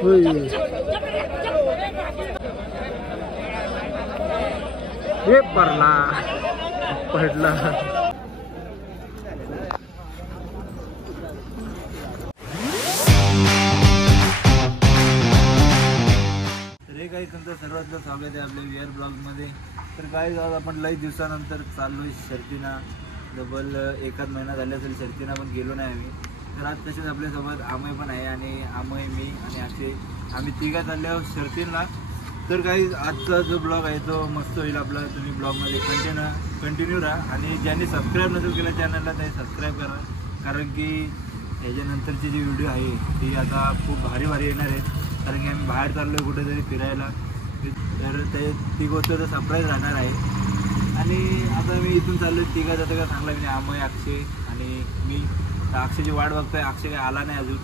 हे पडला पडला. काही तुमचं सर्वात स्वागत आहे आपल्या VR ब्लॉग मध्ये. तर काय आज आपण लई दिवसानंतर चाललोय शर्तीना. डबल एकाच महिना झाला असेल शर्तीना पण गेलो नाही आम्ही. तर आज तसेच आपल्यासोबत आमय पण आहे आणि आमय मी आणि अक्षय आम्ही तिघा चालले आहोत शर्तीला. तर काही आजचा जो ब्लॉग आहे तो मस्त होईल आपला. तुम्ही ब्लॉगमध्ये कंटिन्यू राहा आणि ज्यांनी सबस्क्राईब नसेल केलं चॅनलला त्यांनी सबस्क्राईब करा, कारण की ह्याच्यानंतरची जी व्हिडिओ आहे ती आता खूप भारी येणार आहेत. कारण की आम्ही बाहेर चाललो आहे कुठेतरी फिरायला. तर ती गोष्ट तर सरप्राईज राहणार आहे. आणि आता मी इथून चाललो आहे तिघा जातं का चांगला मी आमय अक्षय आणि मी. तर अक्षयची वाट बघतोय, अक्षय काही आला नाही अजून.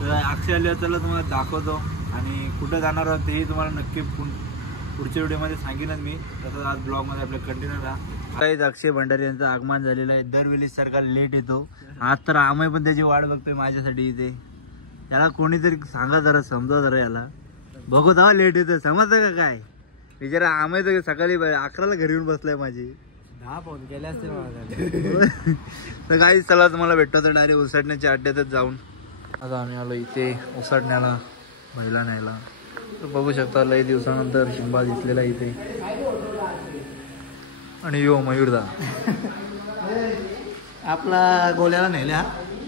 तर अक्षय आल्यावर त्याला तुम्हाला दाखवतो आणि कुठं जाणार आहोत तेही तुम्हाला नक्की पुढच्या व्हिडिओमध्ये सांगेनच मी. तसंच आज ब्लॉगमध्ये आपल्या कंटिन्यू राहा. काहीच अक्षय भंडारी यांचं आगमन झालेलं आहे. दरवेळी सारखा लेट येतो. आज तर आमय पण त्याची वाट बघतोय माझ्यासाठी इथे. याला कोणीतरी सांगा जरा, समजा जरा याला. बघू तेव्हा लेट येतं समजतं का काय. विचारा आमय तर सकाळी 11ला घरी येऊन बसलाय माझी. 10 पाऊल गेले असते. तर काही चला तुम्हाला भेटतो तर डायरेक्ट उसाटण्याच्या अड्ड्यातच जाऊन. आता आम्ही आलो इथे उसाटण्याला महिला न्यायला. तर बघू शकता लई दिवसानंतर शिंबा दिसलेला इथे. आणि यो मयूरदा आपला गोल्याला नेल्या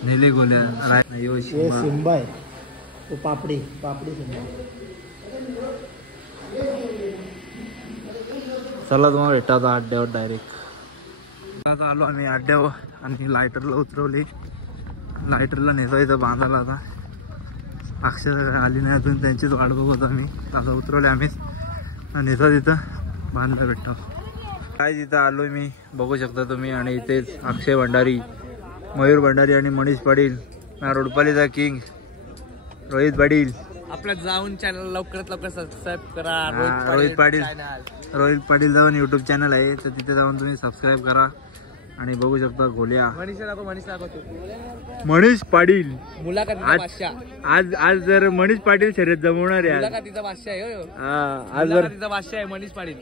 नेले गोल्या. यो शिंबा आहे तो पापडी शिंबा. चला तुम्हाला भेटा आता अड्ड्यावर डायरेक्ट. आता आलो आम्ही अड्ड्यावर आणि लायटरला उतरवली. लायटरला नेसायचं बांधायला. आता अक्षर आली नाही अजून, त्यांचीच वाट बघत आम्ही. आता उतरवले आम्हीच नेसा तिथं बांधला भेटतो. काय तिथं आलोय मी बघू शकता तुम्ही. आणि इथेच अक्षय भंडारी, मयूर भंडारी आणि मनीष पाटील, रोडपालीचा किंग रोहित पाटील. आपल्या जाऊन चॅनल लवकरात लवकर सबस्क्राईब करा. रोहित पाटील जाऊन यूट्यूब चॅनल आहे तर तिथे जाऊन तुम्ही सबस्क्राईब करा. आणि बघू शकता गोल्या मनीष पाटील. आज जर मनीष पाटील शर्यत जमवणार आहे. मनीष पाटील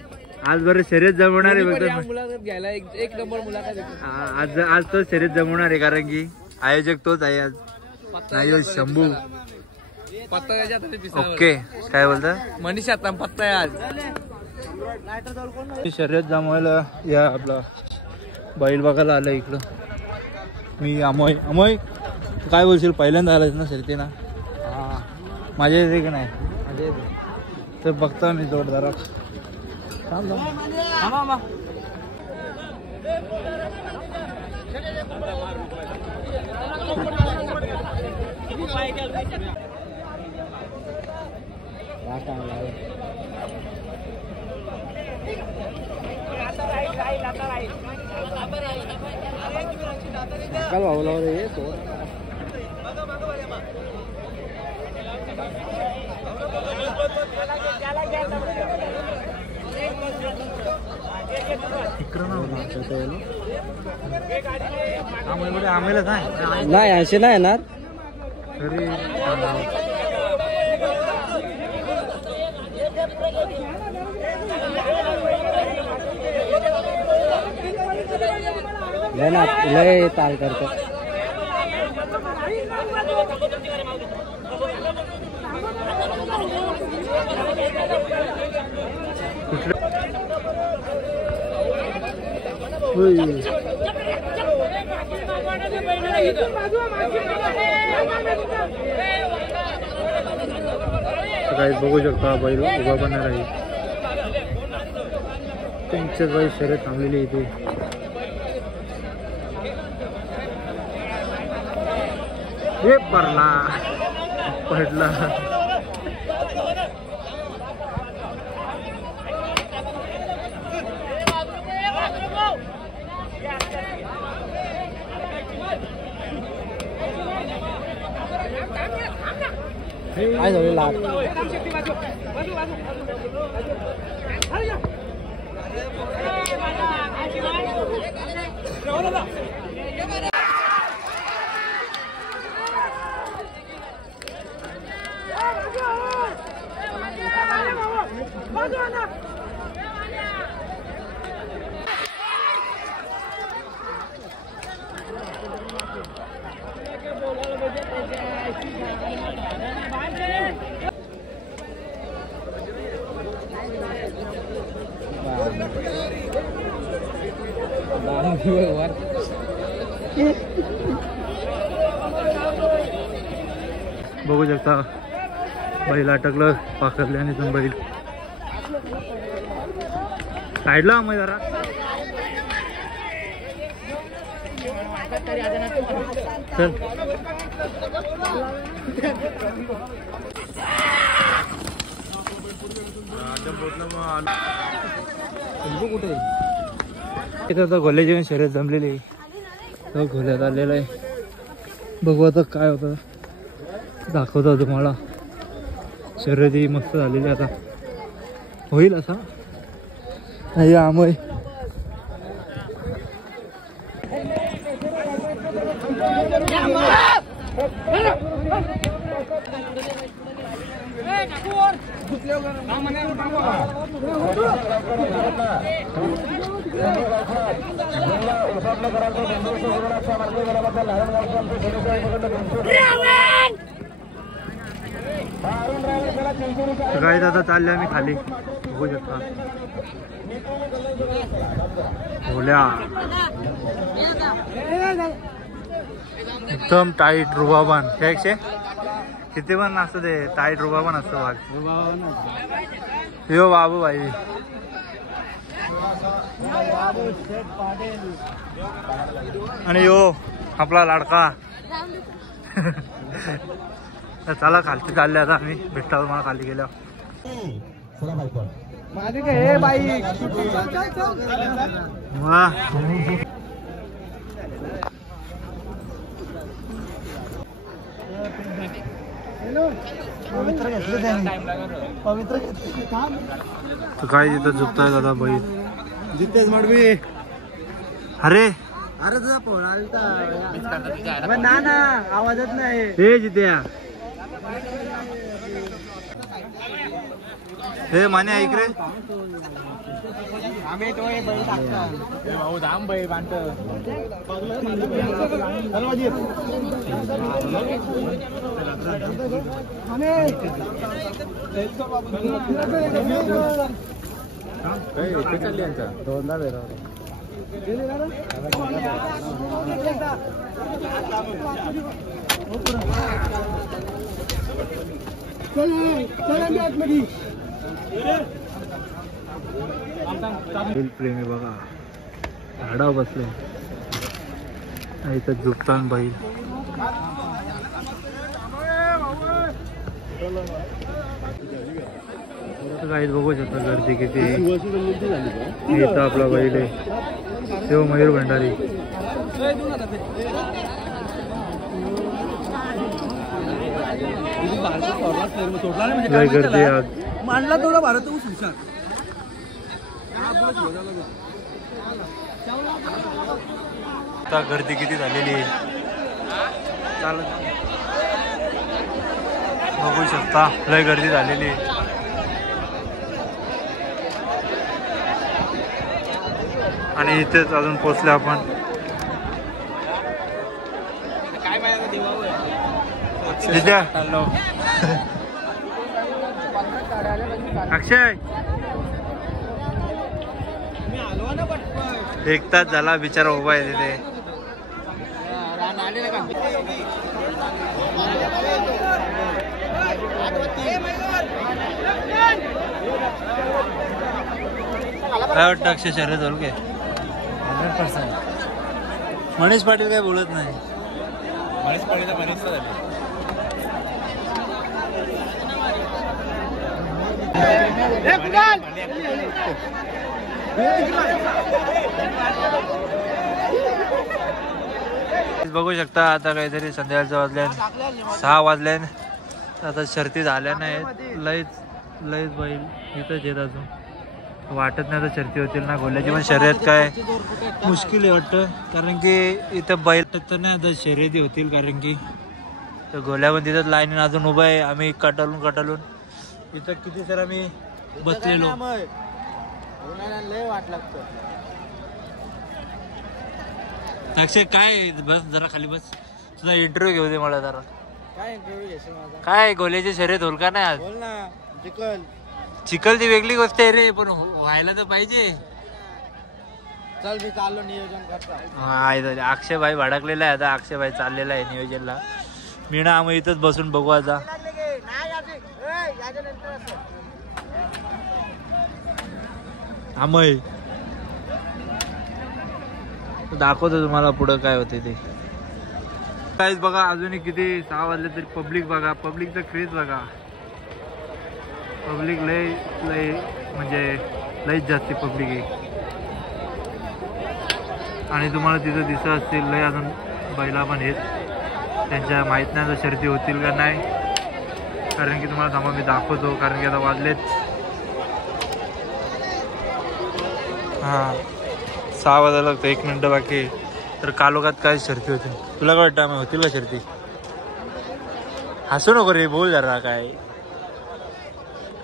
आज बरं शर्यत जमवणार आहे. मुलाखत घ्यायला एक नंबर मुलाखत. आज तो शर्यत जमवणार आहे कारण की आयोजक तोच आहे आज. शंभू ओके काय बोलता मनीष आता पत्ता आहे आज. शर्यत जमवायला या आपला बैल बघायला आलं इकडं. मी अमोय काय बोलशील. पहिल्यांदा आलायच ना शर्यतीना. माझ्या येते की नाही तर बघता मी जोरदार. आम्हाला काय नाही असे नाही येणार तरी लय ताल करतो. काही बघू शकता बैल उभा पण नाही. त्यांच्याच बाई शर्यत थांबलेली इथे. हे पडला काय झालं लाग. बघू शकता बैल अटकलं पाखरल्याने पण बैल साईडला मग जरा चल कुठे इथं आता घोल्याची शर्यत जमलेली आहे, घोल्यात आलेला आहे. बघू आता काय होतं, दाखवतो तुम्हाला. शर्यती मस्त झालेली आता, होईल असा नाही आमय. सकाळी आता चालले आम्ही खाली, बघू शकता. बोल्या एकदम टाईट रुबाबान, एकशे किती पण असतं ते टाईट रुबाबान असतं वाघ. यो बाबू भाई आणि यो आपला लाडका. चला खालती चालले आता आम्ही, भेटता मला खाली गेल्यावर. काय तिथं झोपताय दादा बैल जितेश मडवी. अरे अरे तुझा फोन आला ना, आवाजच नाही. हे जित्या हे माने ऐक रे. आम्ही तो बैल टाकतो भाऊ, धाम बैल बांधतो. चालली यांचा दोनदा वेळा प्रेमी बघा झाडावर बसले, इथं झुकतान बैल. काहीच बघू शकता गर्दी किती. इथं आपला बैल आहे तेव्हा मयूर भंडारी. गर्दी आज मांडला थोडा भारत. आता गर्दी किती झालेली आहे चालत बघू शकता, लय गर्दी झालेली आहे. आणि इथेच अजून पोचले आपण. अक्षय एक तास झाला बिचारा उभा आहे तिथे. काय वाटतं अक्षय शर्यत होईल काय? 100%. मनीष पाटील काय बोलत नाही. मनीष पाटील बघू शकता. आता काहीतरी संध्याकाळच्या वाजल्यान 6 वाजल्यान आता शर्ती झाल्या नाहीत. लयच बैल इथंच येत अजून. वाटत नाही तर शर्ती होतील ना. घोल्याची पण शर्यत काय मुश्किल आहे वाटतं, कारण की इथं बैल तर नाही आता शर्यती होतील, कारण की तर घोल्या पण तिथं लाईन अजून उभं आहे. आम्ही कटालून इथं किती सर आम्ही बसलेलो. लय वाट लागतं. अक्षय काय बस जरा खाली बस, तुझा इंटरव्ह्यू घेऊ दे मला जरा. काय इंटरव्ह्यू घ्यायचं माझा? काय गोल्याची शर्यत होल का नाही आज? बोल ना. चिकन चिखल ती वेगळी गोष्ट आहे रे, पण व्हायला तर पाहिजे. चल मी चाललो नियोजन करता. हा अक्षय भाई भडकलेला आहे आता. अक्षय भाई चाललेला आहे नियोजनला. मी ना आम्ही इथंच बसून बघू आता. आमय दाखवतो तुम्हाला पुढं काय होते ते. काहीच बघा अजूनही किती 6 वाजले तरी पब्लिक बघा, पब्लिकचा क्रेज बघा. पब्लिक लय लय म्हणजे लयच जास्ती पब्लिक आहे. आणि तुम्हाला तिथं दिसत असतील लय अजून बैला पण आहेत. त्यांच्या माहीत नाही आता शर्ती होतील का नाही, कारण की तुम्हाला थांबा मी दाखवतो. कारण की आता वाजलेत 6 वाजायला लागतं, 1 मिनिटं बाकी. तर कालोखात काय शर्ती होतील? तुला काय वाटतं होतील का शर्ती? हसू नको रे, बोल जरा. काय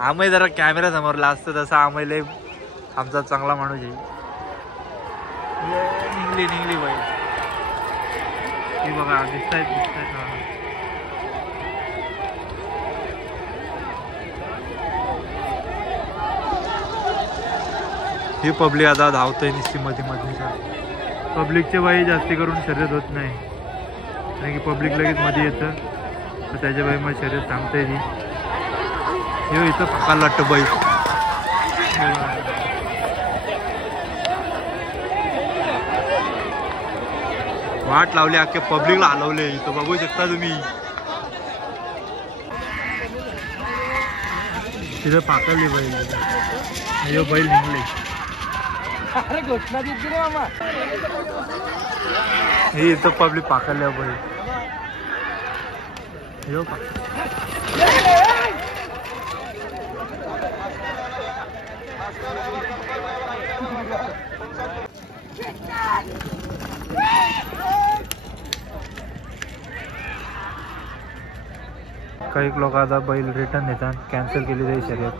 आमय जरा कॅमेरा समोरला असतं तसा आमय लय आमचा चांगला माणूस आहे. निघली बाई ही बघा, दिसतायत. ही पब्लिक आता धावतोय निश्चित मध्ये. पब्लिकचे बाई जास्ती करून शर्यत होत नाही, कारण की पब्लिक लगेच मध्ये येतं. तर त्याच्या बाई मग शर्यत थांबते ती. हे इथं पकायला वाटतं बाई. वाट लावली, अख्ख्या पब्लिकला हलवले. इथं बघू शकता तुम्ही. तिथं पाकळली बैल. हे बैल निघले. हे इथं पब्लिक पाकळल्या बैल. काही लोक आता बैल रिटर्न देतात. कॅन्सल केली जाईल शर्यत.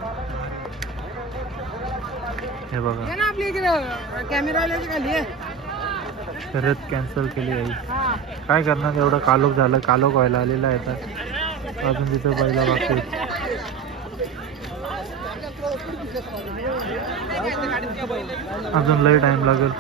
हे बघा शर्यत कॅन्सल केली जाईल. काय करणार, एवढं कालोख झालं. कालोख व्हायला आलेला आहे तर अजून तिथं बैला बाकी. अजून लय टाइम लागेल.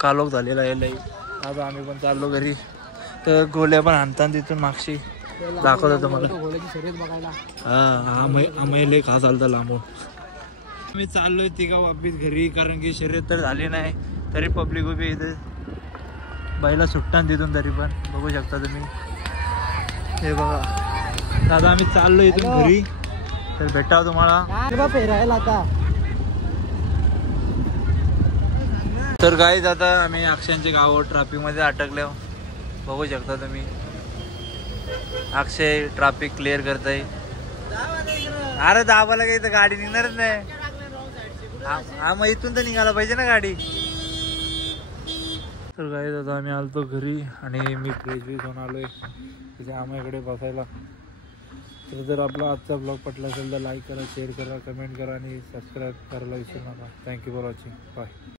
कालोख झालेला आहे लई. आता आम्ही पण चाललो घरी. तर गोल्या पण आणतात तिथून मागशी. दाखवत तुम्हाला. हा आम्ही लई खा चालतं लांबून. आम्ही चाललोय तिघा वापिस घरी, कारण की शर्यत तर झाली नाही. तरी पब्लिक उभी इथे बैला सुट्टान तिथून. तरी पण बघू शकता तुम्ही. हे बघा दादा, आम्ही चाललो इथून घरी. तर भेटा तुम्हाला फिरायला आता. तर गाईज आता आम्ही अक्षयच्या गावावर ट्रॅफिक मध्ये अटकले. बघू शकता तुम्ही. अक्षय ट्रॅफिक क्लिअर करताय. अरे दाबाला काही तर गाडी निघणारच नाही. हा मग इथून तर निघायला पाहिजे ना गाडी. तर गाईज आता आम्ही आलतो घरी आणि मी फ्रेश बीश होऊन आलोय तिथे आम्हाकडे बसायला. तर जर आपला आजचा ब्लॉग पटला असेल तर लाईक करा, शेअर करा, कमेंट करा आणि सबस्क्राईब करायला विसरू नका. Thank you for watching. बाय.